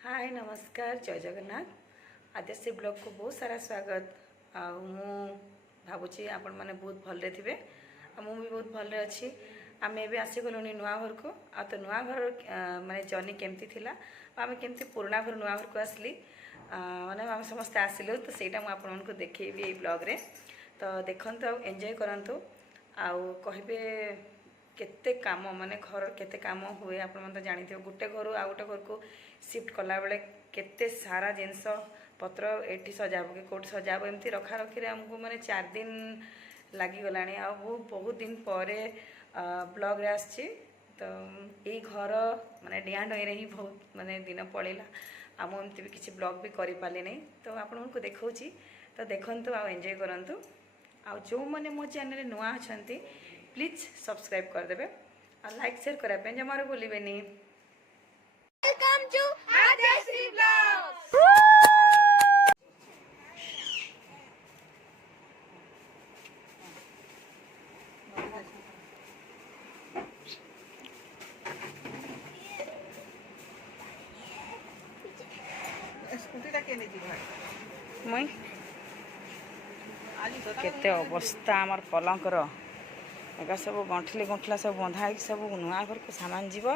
हाय नमस्कार जय जगन्नाथ आदिश्री ब्लॉग को बहुत सारा स्वागत भावुची आपण मैंने बहुत भल्ले थे भी बहुत भल्ले अच्छी आम ए आसीगलु नुआ घर को आ तो नुआ घर माने जर्नी केमती थिला आम केमती पुराना घर नुआ घर को आसली माने आम समस्ते आसिलु तो सेटा मु आपण को देखैबी ए ब्लॉग रे तो देखंतु आ एंजॉय करंतु आ कहबे केते काम माने घर केते काम हुए आपण मन तो जानिथि गोटे घर आ गोटे घर को शिफ्ट कला बेले केते सारा जिनस पत्र एठी सजाबो कि कोट सजाबो एमती रखा रखी रे हमको माने 4 दिन लागी गलानी आ बहुत दिन परे ब्लॉग रे आछि तो ए घर माने डिया डई रे ही बहुत माने दिन पळेला आम एमती भी किसी ब्लॉग भी करि पाले नै तो आपण को देखौची तो देखंतु आ एंजॉय करंतु आ जो माने मो चैनल नुआ अछंती प्लीज सब्सक्राइब कर देबे और लाइक शेयर करा पे जमारो बोलिबेनी। Welcome to Adishri blogs. स्कूटीटा के नहीं भाई मई केते अवस्था आमर पलंकर एका सब गंठली गंठला सब बंधा सब नुआ घर को सामान जीव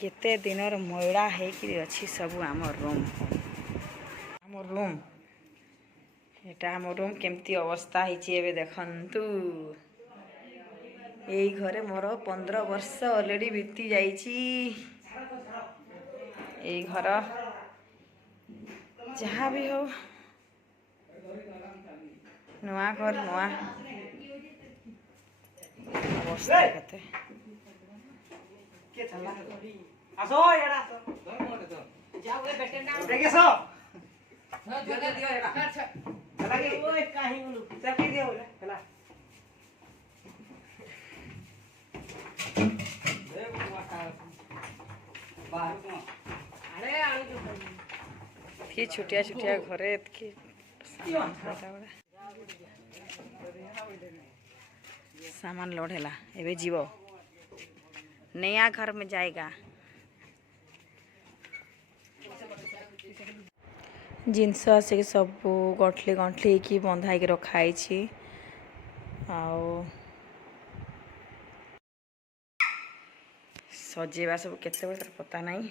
केते दिनर मैला हेकि अच्छी सब आम रूम एटा आम रूम केमती अवस्था होइछि एबे देखंतु एई घरे मोर 15 वर्ष ऑलरेडी बीती जाइछि एई घर जहाँ भी हो नुआ घर नुआ अवस्था केते आसो एडा जाओ ए बेटे ना देखे सो दियो एडा चला के ओए काहे बोलू चपी दियो चला देख वाटा बाहर को अरे आनी कि छुटिया छुटिया घरे की सामान लोढ़ेला एबे जीव नया घर में जाएगा जिनस आसिक सब गंठली गंठली की बंधा की रखाई सजेवा सब केते बड़े पता नहीं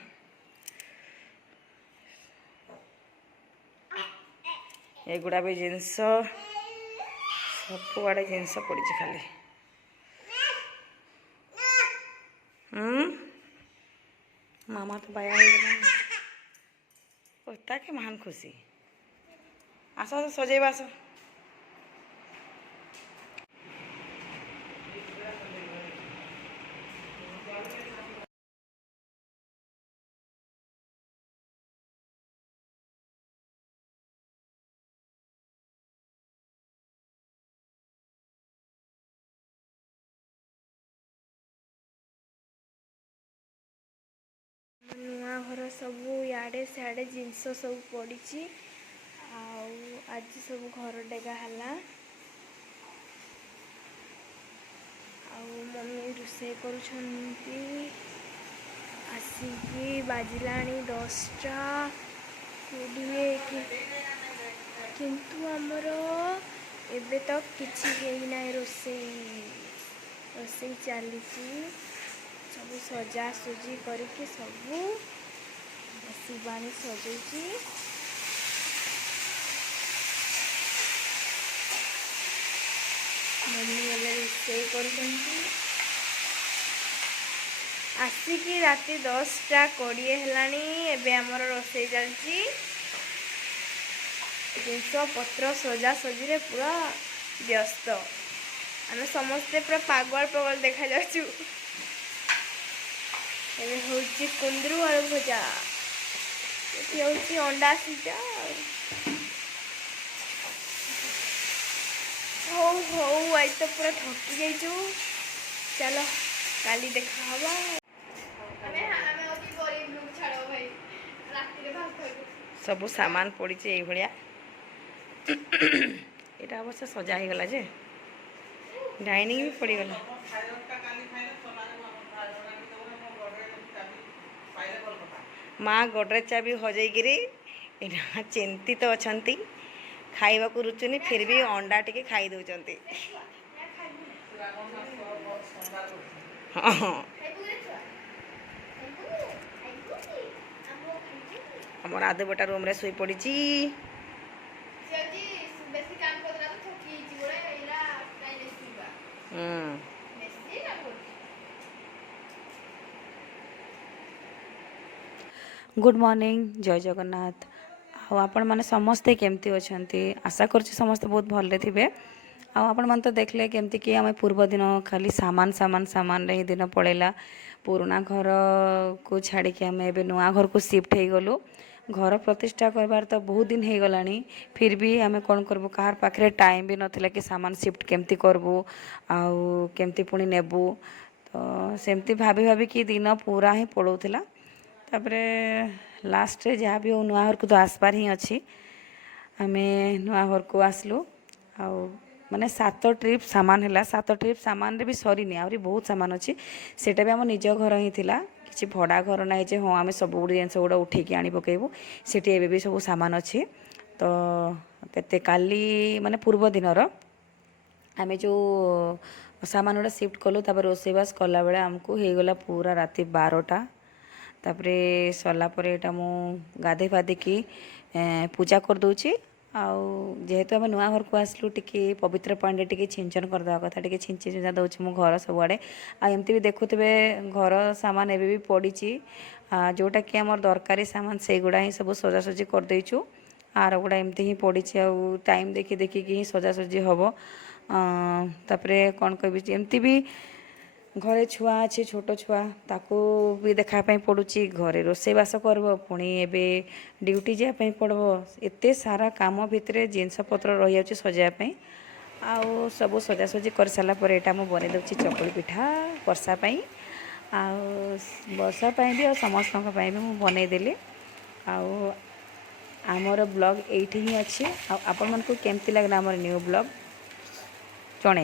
एगुड़ा भी जिनस सब आड़े जिनस पड़ी खाली मामा तो बाया हो गला के महान खुशी आस आस सजेब आस नुआ घर सब इे सियाड़े जिनस सब पड़ी आज सब घर डेगा है मम्मी रोषे करुछंती आसिकी बाजिलाणी 10टा 20 किंतु आमर एबे तक किछि हेई ना रोषे चली सब सजा सुजी करके सब शिवानी सजौची मम्मी एबे रोषे करछंती आसिकी राति 10टा 20 हेलानी एबे हमर रोषे चलची जिनस पत्र सजा सजी रे पूरा व्यस्त आमे समस्ते पूरा पागल पागल देखा जाचु एबे होची कुंदरू आलू भजा ये होची अंडा सीटा हो हो आज तो पूरा थकी जाइछु चलो काली देखा हवा हमें ओती गरीब लोग छाड़ो भाई राती रे भात खाइबो सब सामान पड़ी ए भलिया एटा अवश्य सजा ही गला जे डाइनिंग भी पड़ी गला माँ गडरेज चाबी हजेगिरी चिंतित अच्छा खाइबा को रुचुनी फिर भी अंडा टिके खाई दौरान हाँ आम आधे बटा रूम रे शुई पड़ी गुड मॉर्निंग जय जगन्नाथ आपण माने समस्ते केमती अछंती आशा करछि समस्त बहुत भले थिबे आपण मन तो देखले केमती कि आम पूर्व दिन खाली सामान सामान सामान रे ही दिन पड़ेला पुराना घर को छाड़ी के आम एबे नुआ घर को शिफ्ट हो गलु घर प्रतिष्ठा करबार तो बहुत दिन हो गलानी फिर भी आम कौन करबु कहार पाखरे टाइम भी नथिला कि सामान शिफ्ट केमती करबु आउ केमती पुणी नेबु तो सेमती भाभी भाभी कि दिन पूरा ही पड़ौथिला तापरे लास्ट रे जहाँ भी हो नुआ घर को तो आसबार ही अच्छी आम नुआ घर को आसलु आउ माने 7 ट्रिप सामान है 7 ट्रिप सामान रे भी सरीनी आहरी बहुत सामान अच्छी सेटा भी आम निज घर ही थिला किसी भड़ा घर ना जे हाँ आम सब गुड़ जिन गुड़ा उठेकी आनी पकेबू सेठी एबे भी सब सामान अच्छी तो केते काली माने पूर्व दिनर आम जो सामान गुड़ा शिफ्ट कलु तापर रोषेईबास कला बेले आमको हो गला पूरा राति 12टा तापरे सरला परे एटा मु गाधे फाधेकी पूजा कर दउची आउ जेहेतु आम नुआ घर को आसलु टिके पवित्र पानी टिके छिंचन करदेवा कथा टिके छिंची छुंचा दउची मु घर सबुआड़े आ एमती भी देखुथिबे घर सामान एबे भी पड़ीची जोटा कि आमर दरकारी सामान से गुड़ा ही सब सजासजी कर देइछु आर गुड़ा एमती ही पड़ीची आ टाइम देखी देखी ही सजासजी हबो तापरे कोन कहबी एमती भी घरे छुआ अच्छे छोट छुआ ताको भी देखापी पड़ुची घरे रोषेईबास करब पुणी एबे ड्यूटी जावाई पड़ब एते सारा काम भितर जिनपतर रही जाऊँ सजापी आउ सब सजासजी कर सारा पर एटा मु बने दउची चकुली पिठा वर्षा पाई आउ वर्षा पाई भी आ समस्त भी मु बने देली आउ आमर ब्लॉग एठी ही अच्छे आपण मन को केमती लगना आमर न्यू ब्लॉग जणे।